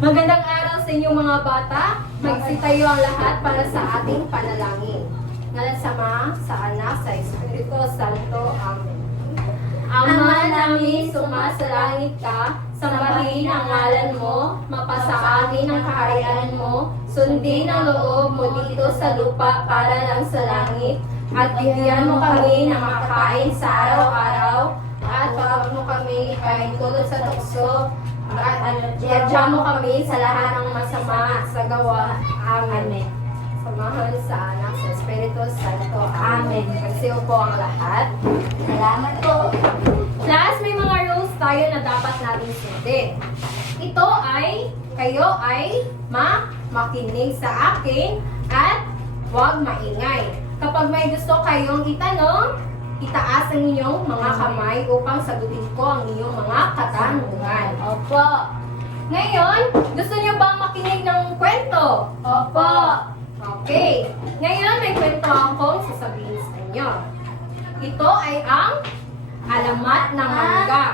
Magandang araw sa inyong mga bata. Magsitayo ang lahat para sa ating panalangin. Ngalan sa Ama, sa Anak, sa Espiritu Santo. Amen. Ama namin, sumasalangit ka, sambahin ang ngalan mo, mapasa amin ang kaharian mo, sundin ang loob mo dito sa lupa para lang sa langit, at bigyan mo kami ng makakain sa araw-araw, mo kami ipahintulot sa tukso, at iadya mo kami sa lahat ng masama sa gawa. Amen. Samahan sa anak sa Espiritu Santo. Amen. Magsiyo po ang lahat. Salamat po. Class, may mga rules tayo na dapat natin sundin. Ito ay, kayo ay ma makinig sa akin at huwag maingay. Kapag may gusto kayong itanong, itaas ang inyong mga kamay upang sagutin ko ang inyong mga katanungan. Opo. Ngayon, gusto niyo bang makinig ng kwento? Opo. Okay. Ngayon, may kwento akong sasabihin sa inyo. Ito ay ang alamat ng mangga.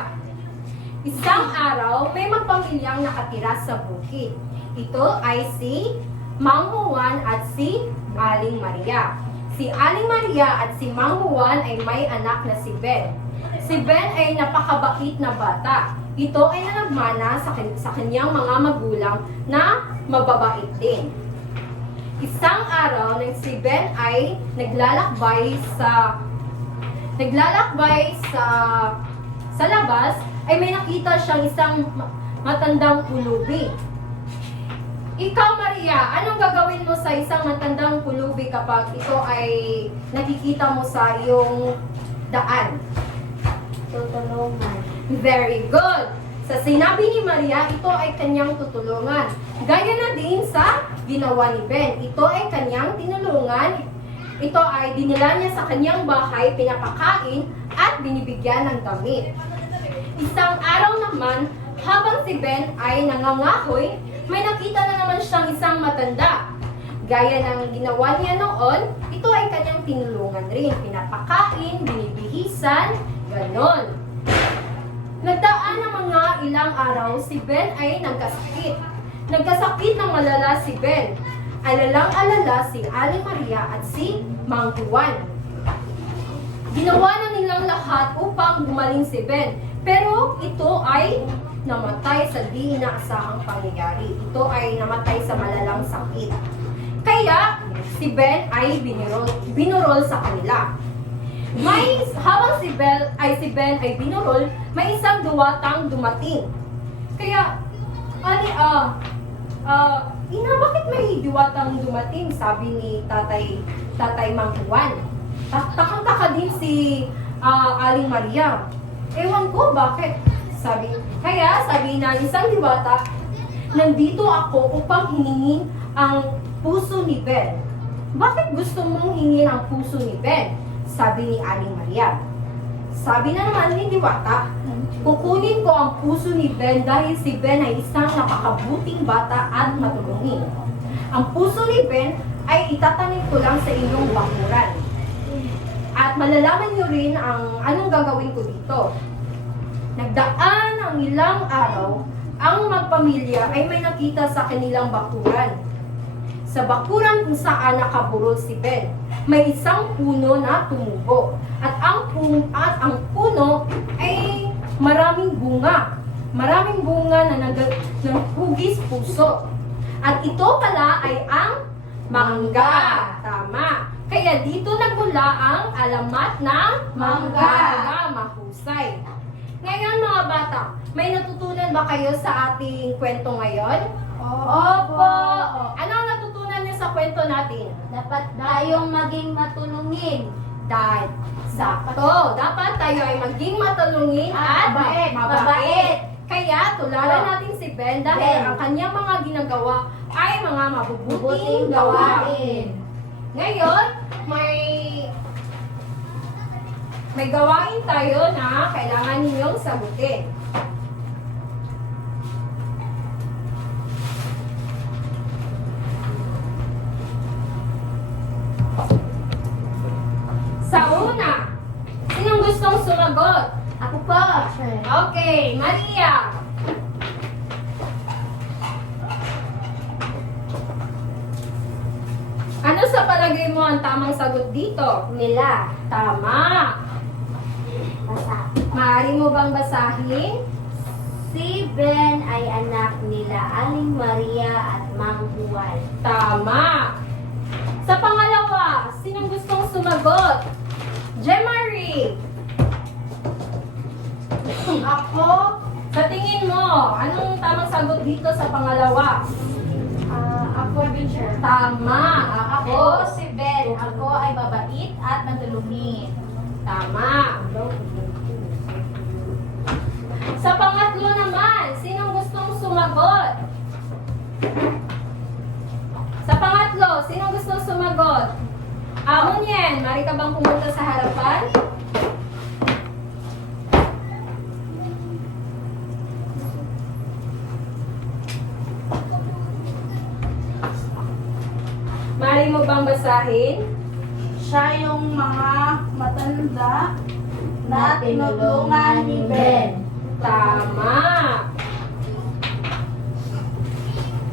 Isang araw, may magpamilyang nakatira sa bukid. Ito ay si Mang Juan at si Aling Maria. Si Aling Maria at si Mang Juan ay may anak na si Ben. Si Ben ay napakabait na bata. Ito ay nalagmana sa, sa kanyang mga magulang na mababait din. Isang araw nang si Ben ay naglalakbay sa naglalakbay sa sa labas ay may nakita siyang isang ma- matandang pulubi. Ikaw, Maria, anong gagawin mo sa isang matandang pulubi kapag ito ay nakikita mo sa iyong daan? Tutulungan. Very good. Sa sinabi ni Maria, ito ay kanyang tutulungan. Gaya na din sa ginawa ni Ben. Ito ay kanyang tinulungan. Ito ay dinila niya sa kanyang bahay, pinapakain, at binibigyan ng damit. Isang araw naman, habang si Ben ay nangangahoy, may nakita na naman siyang isang matanda. Gaya ng ginawa niya noon, ito ay kanyang tinulungan rin. Pinapakain, binibihisan, ganon. Nagdaan ng mga ilang araw, si Ben ay nagkasakit. Nagkasakit ng malala si Ben. Alalang-alala si Ali Maria at si Mang Juan. Ginawa na nilang lahat upang gumaling si Ben. Pero ito ay namatay sa di inaasahang pangyayari. Ito ay namatay sa malalang sakit. Kaya si Ben ay binurol, binurol sa kanila. May habang si Ben ay si Ben ay binurol, may isang duwatang dumating. Kaya ani ah ah ina bakit may diwatang dumating? Sabi ni Tatay Tatay Mang Juan. Ta- Takang-taka din si ah, Aling Maria. Ewan ko bakit. Sabi, kaya sabi na isang diwata, nandito ako upang hiningin ang puso ni Ben. Bakit gusto mong hingin ang puso ni Ben? Sabi ni Aling Maria. Sabi na naman ni Diwata, kukunin ko ang puso ni Ben dahil si Ben ay isang napakabuting bata at matulungin. Ang puso ni Ben ay itatanim ko lang sa inyong bakuran. At malalaman niyo rin ang anong gagawin ko dito. Nagdaan ang ilang araw, ang magpamilya ay may nakita sa kanilang bakuran. Sa bakuran kung saan nakaburol si Ben, may isang puno na tumubo. At ang puno, at ang puno ay maraming bunga. Maraming bunga na nag ng hugis puso. At ito pala ay ang mangga. Tama. Kaya dito nagmula ang alamat ng mangga. Mangga, bata, may natutunan ba kayo sa ating kwento ngayon? Opo. Ano ang natutunan niyo sa kwento natin? Dapat tayong maging matulungin. Dahil sakto, dapat tayo ay maging matulungin at Mabait, mabait. mabait. Kaya tularan natin si Ben dahil Ben. ang kanyang mga ginagawa ay mga mabubuting Buting gawain. gawain. Ngayon, may may gawain tayo na kailangan ninyong sagutin. Sa una, sinong gustong sumagot? Ako po. Okay, Maria. Ano sa palagay mo ang tamang sagot dito? Nila. Tama. Maaari mo bang basahin? Si Ben ay anak nila Aling Maria at Mang Juan. Tama. Sa pangalawa, sinong gustong sumagot? Jemary. Ako? Sa tingin mo, anong tamang sagot dito sa pangalawa? ako din, sir. Tama. Ako si Ben. Ako ay mabait at matulungin. Tama. Sa pangatlo naman, sinong gustong sumagot? Sa pangatlo, sinong gustong sumagot? Amon yan, mari ka bang pumunta sa harapan? Mari mo bang basahin? Siya yung mga matanda na Na tinulungan ni Ben. Tama.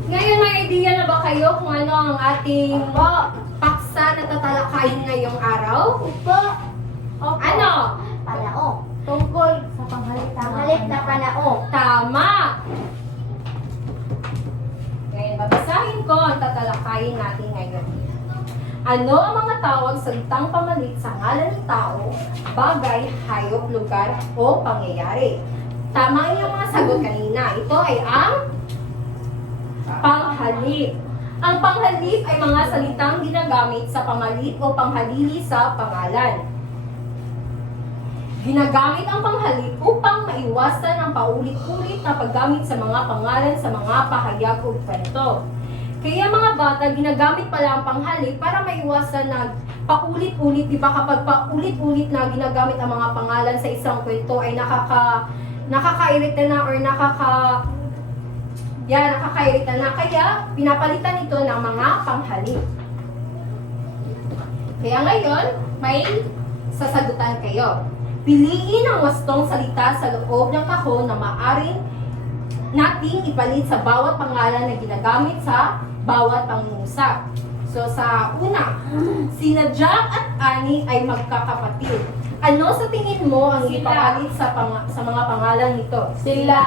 Ngayon may idea na ba kayo kung ano ang ating paksa na tatalakayin ngayong araw? Upo. Opo. Ano? Palaok. Tungkol sa panghalit na Tanghalit na palaok. Tama. Ngayon, babasahin ko ang tatalakayin natin ngayon. Ano ang mga tawag sa salitang pamalit sa ngalan ng tao, bagay, hayop, lugar, o pangyayari? Tama yung mga sagot kanina. Ito ay ang panghalip. Ang panghalip ay mga salitang ginagamit sa pamalit o panghalili sa pangalan. Ginagamit ang panghalip upang maiwasan ang paulit-ulit na paggamit sa mga pangalan sa mga pahayag o kwento. Kaya mga bata, ginagamit pala ang panghalip para maiwasan na paulit-ulit, di ba kapag paulit-ulit na ginagamit ang mga pangalan sa isang kwento ay nakaka nakakairita na or nakaka yan, nakakairita na. Kaya, pinapalitan ito ng mga panghalip. Kaya ngayon, may sasagutan kayo. Piliin ang wastong salita sa loob ng kahon na maaring nating ipalit sa bawat pangalan na ginagamit sa bawat pangungusap. So sa una, sina Jack at Annie ay magkakapatid. Ano sa tingin mo ang Sila. ipapalit sa, pang- sa mga pangalan nito? Sila.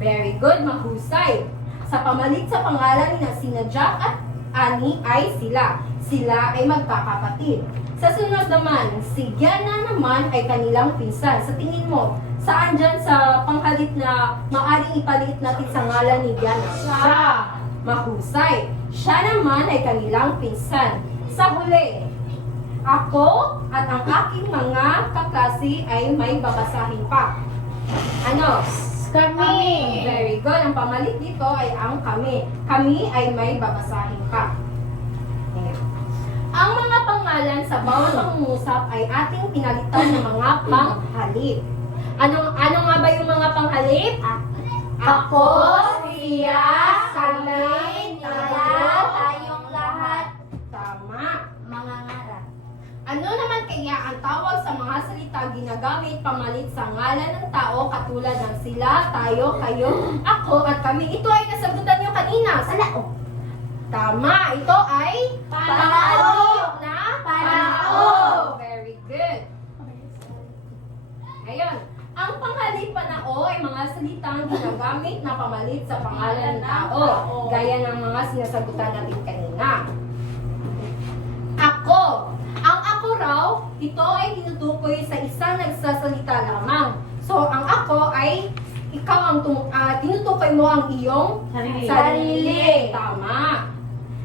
Very good, mahusay. Sa pamalit sa pangalan na sina Jack at Annie ay sila. Sila ay magkakapatid. Sa sunod naman, si Gianna naman ay kanilang pinsan. Sa tingin mo, saan dyan sa panghalit na maaring ipalit natin sa ngalan ni Gianna? Siya. Mahusay. Siya naman ay kanilang pinsan. Sa huli, ako at ang aking mga kaklase ay may babasahin pa. Ano? Kami. Very good. Ang pamalit dito ay ang kami. Kami ay may babasahin pa. Ang mga pangalan sa bawat pangungusap ay ating pinalitan ng mga panghalip. Ano, ano nga ba yung mga panghalip? Ako, siya, kami, kaya ang tawag sa mga salita ginagamit pamalit sa ngalan ng tao katulad ng sila, tayo, kayo, ako, at kami? Ito ay nasagutan nyo kanina. Palaok. Tama. Ito ay Palaok. na Palaok. Very good. Ngayon, ang panghalip panao ay mga salitang ginagamit na pamalit sa pangalan ng tao, gaya ng mga sinasagutan natin kanina. Ako. Ang ako raw, ito ay tinutukoy sa isang nagsasalita lamang. So, ang ako ay ikaw ang tum- ah, tinutukoy mo ang iyong Sarili. sarili. Tama.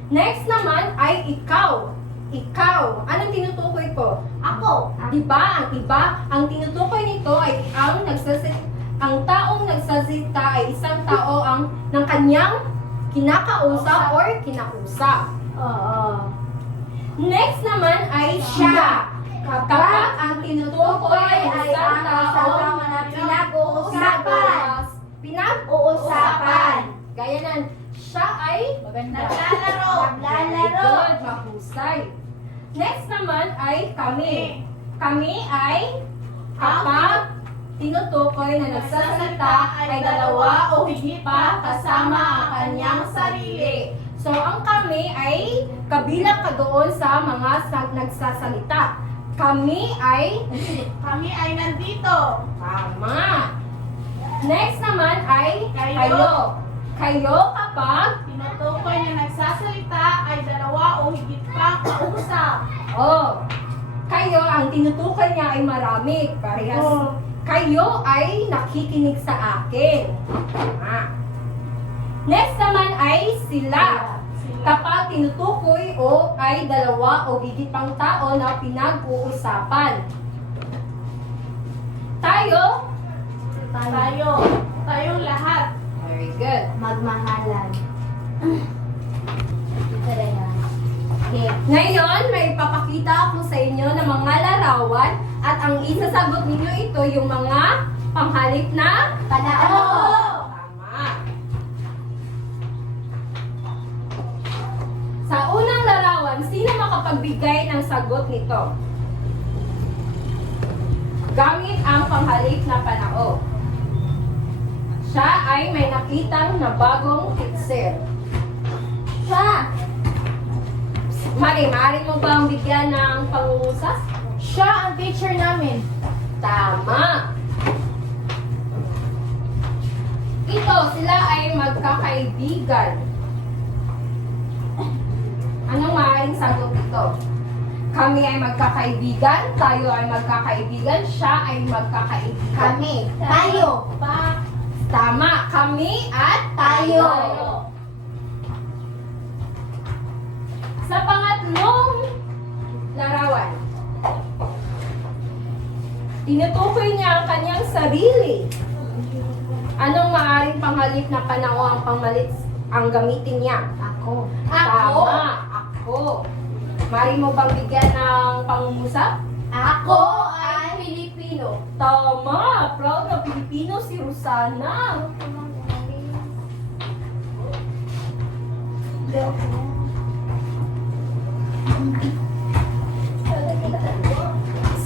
Next naman ay ikaw. Ikaw. Anong tinutukoy ko? Ako. Di ba? Ang iba, ang tinutukoy nito ay ang nagsasalita ang taong nagsasalita ay isang tao ang ng kanyang kinakausap or kinausap. Oo. Next naman ay siya. Kapag ang tinutukoy ay isang tao na pinag-uusapan. Pinag-uusapan. Gaya ng siya ay. Naglalaro. Very good, mahusay. Next naman ay kami. Kami ay kapag tinutukoy na nagsasalita ay dalawa o higit pa kasama ang kanyang sarili. So, ang kami ay kabilang ka doon sa mga sa- nagsasalita. Kami ay Kami ay nandito. tama. Next naman ay Kayo. kayo. Kayo kapag Tinutukoy na nagsasalita ay dalawa o higit pang kausap. oh, kayo ang tinutukoy niya ay marami. Parehas. Oh. Kayo ay nakikinig sa akin. Tama. Next naman ay sila. Kapag tinutukoy o ay dalawa o higit pang tao na pinag-uusapan. Tayo. Tayo. Tayong lahat. Very good. Magmahalan. Okay. Ngayon, may papakita ako sa inyo ng mga larawan at ang isasagot ninyo ito yung mga panghalip na Panahon. Tama. Sa unang larawan, sino makapagbigay ng sagot nito? Gamit ang panghalip na panao. Siya ay may nakitang na bagong kitser. Siya! Mari, maaari mo bang bigyan ng pangungusas? Siya ang teacher namin. Tama. Ito, sila ay magkakaibigan. Anong maaaring sagot ito? Kami ay magkakaibigan, tayo ay magkakaibigan, siya ay magkakaibigan. Kami. Tayo. Pa. Tama, kami at Tayo. Sa pangatlong larawan, tinutukoy niya ang kanyang sarili. Anong maaaring panghalip na panao ang pangmalit ang gamitin niya? Ako. Tama, ako. Mari mo bang bigyan ng pangungusap? Ako ay Pilipino. Tama! Proud na Pilipino si Rosana.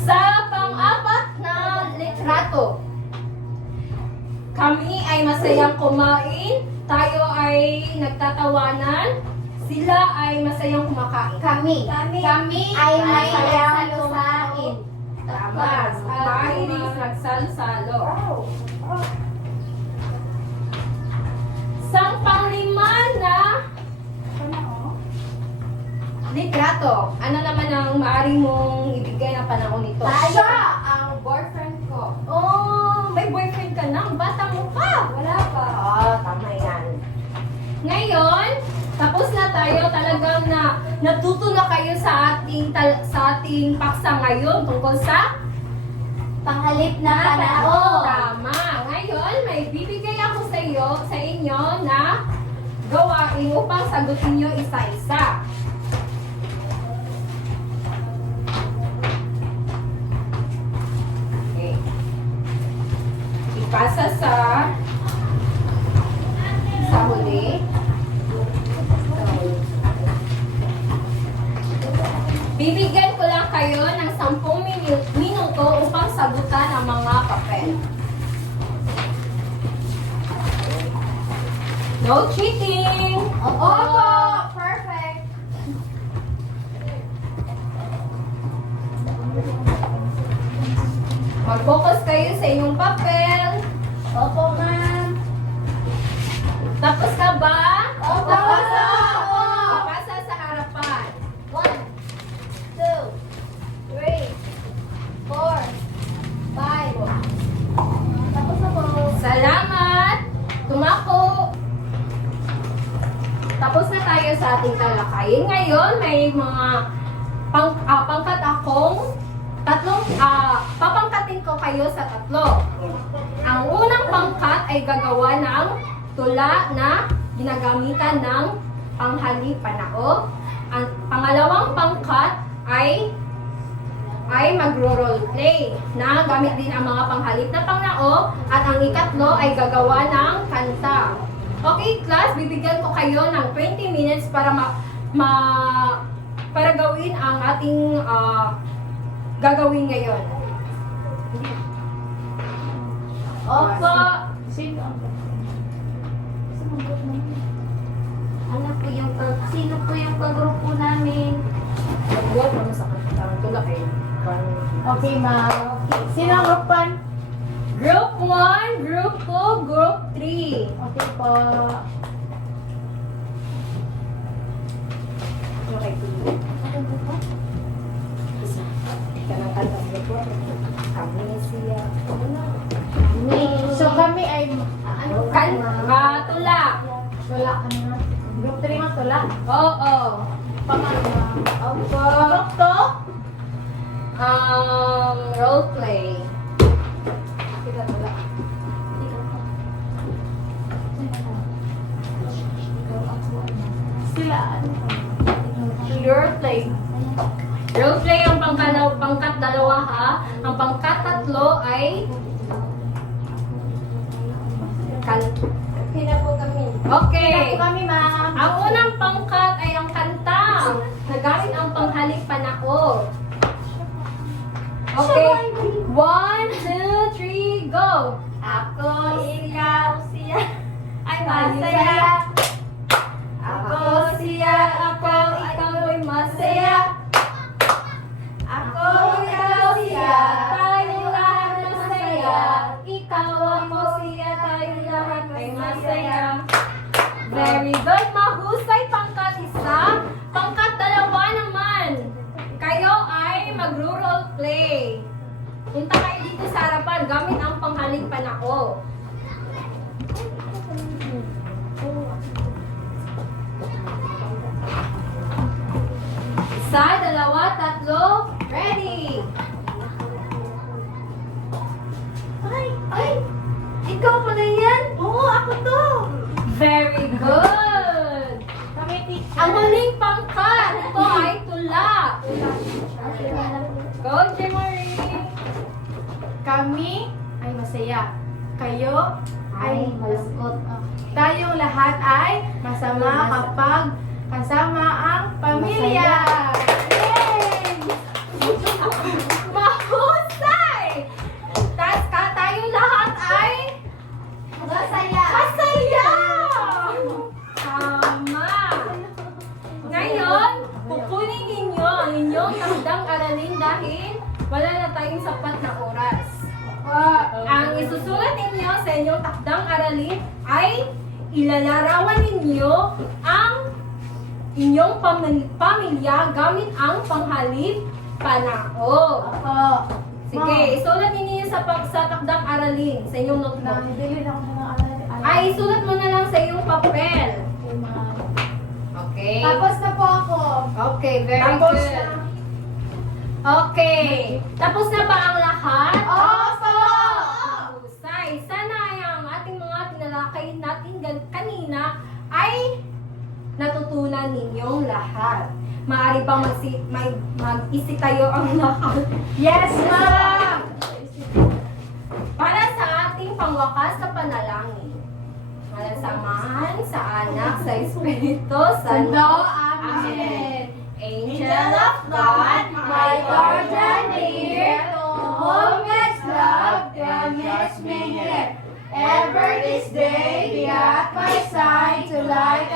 Sa pang-apat na litrato, kami ay masayang kumain, tayo ay nagtatawanan, sila ay masayang kumakain. Kami. Kami ay may masayang salusain. Tama. Mahilig nagsalo-salo. Sa panglima na litrato, ano naman ang maaari mong ibigay na panahon nito? Siya ang boyfriend ko. Oh, may boyfriend ka na. Ang Bata mo pa. Wala pa. Oo, tama yan. Ngayon, tapos na tayo talagang na natuto na kayo sa ating tal- sa ating paksa ngayon tungkol sa Panghalip na panahon. Tama. Ngayon, may bibigay ako sa iyo, sa inyo na gawain upang sagutin niyo isa-isa. Okay. Ipasa sa sa huli. Bibigyan ko lang kayo ng 10 minu- minuto upang sagutan ang mga papel. No cheating! Opo. Perfect! Mag-focus kayo sa inyong papel. Opo, ma'am. Tapos ka ba? Opo. Tapos ako! Pasa sa harapan. One, two, three, four, five. Tapos na po. Salamat! Tumako! Tapos na tayo sa ating talakayin. Ngayon, may mga pang, ah, pangkat akong tatlong, ah, papangkatin ko kayo sa tatlo. Ang unang pangkat ay gagawa ng tula na ginagamitan ng panghali panao. Ang pangalawang pangkat ay ay magro-role play na gamit din ang mga panghalip na pangnao at ang ikatlo ay gagawa ng kanta. Okay, class, bibigyan ko kayo ng 20 minutes para ma, ma- para gawin ang ating ah, gagawin ngayon. Opo. Sino ang Ano po yung, uh, sino po pagkagrupo namin. Nagbuhat naman sa kantang tulak eh. Okay, ma'am. Sino ang grupan? Group 1, Group 2, Group 3. Okay po. Okay, tuloy. Kanang kantang grupo. Kami siya. Ano? So kami ay Kan, ah, tulak. wala ano na. Group 3 man tula. Oo. Pangalawa. Opo. Group 2? Um, role play. Sila ano? Role play. Role play ang pangkalaw, pangkat dalawa ha. Ang pangkat tatlo ay kan Pina po kami. Okay. Kaya po kami, ma'am. Ang unang pangkat ay ang kanta. Nagamit ang panghalik panao. Okay. One, two, three, go. Ako, ikaw, siya. Ay, masaya. Ako siya, ako, ikaw ay masaya. Ako, ikaw, siya. Tayo lahat masaya. Ikaw, ako, siya, tayo lahat ay masaya. Very good. Mahusay pangkat isa. Pangkat dalawa naman. Kayo ay magro-role play. Punta kayo dito sa harapan gamit ang panghaling panako. Kami ay masaya. Kayo Ay, ay malungkot. Tayong lahat ay masama kapag kasama ang pamilya. Yay! Ang isusulat ninyo sa inyong takdang aralin ay ilalarawan ninyo ang inyong pamil- pamilya gamit ang panghalip panao. Sige, isulat ninyo sa, pag- sa takdang aralin sa inyong notebook. Na ako alala. Ay, isulat mo na lang sa iyong papel. Okay. Tapos na po ako. Okay, very Tapos good. na. Okay. Tapos na ba ang lahat? Opo! Husay. Sana ay ang ating mga tinalakay natin gan- kanina ay natutunan ninyong lahat. Maaari bang magsi- may, mag-isip tayo ang lahat? Yes, ma'am! Para sa ating pangwakas na panalangin. Walang samahan sa anak, sa Espiritu Santo. Amen. Angel of God, my guardian dear, to whom its love promised me here. Ever this day be at my side to light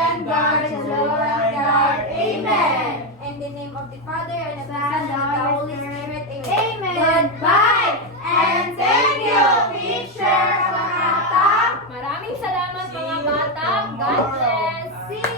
Lord. Amen. In the name of the Father, and of the Son, and of the Holy Spirit. Amen. Goodbye! And thank you, teacher, mga bata! Maraming salamat, mga bata. God bless. See you.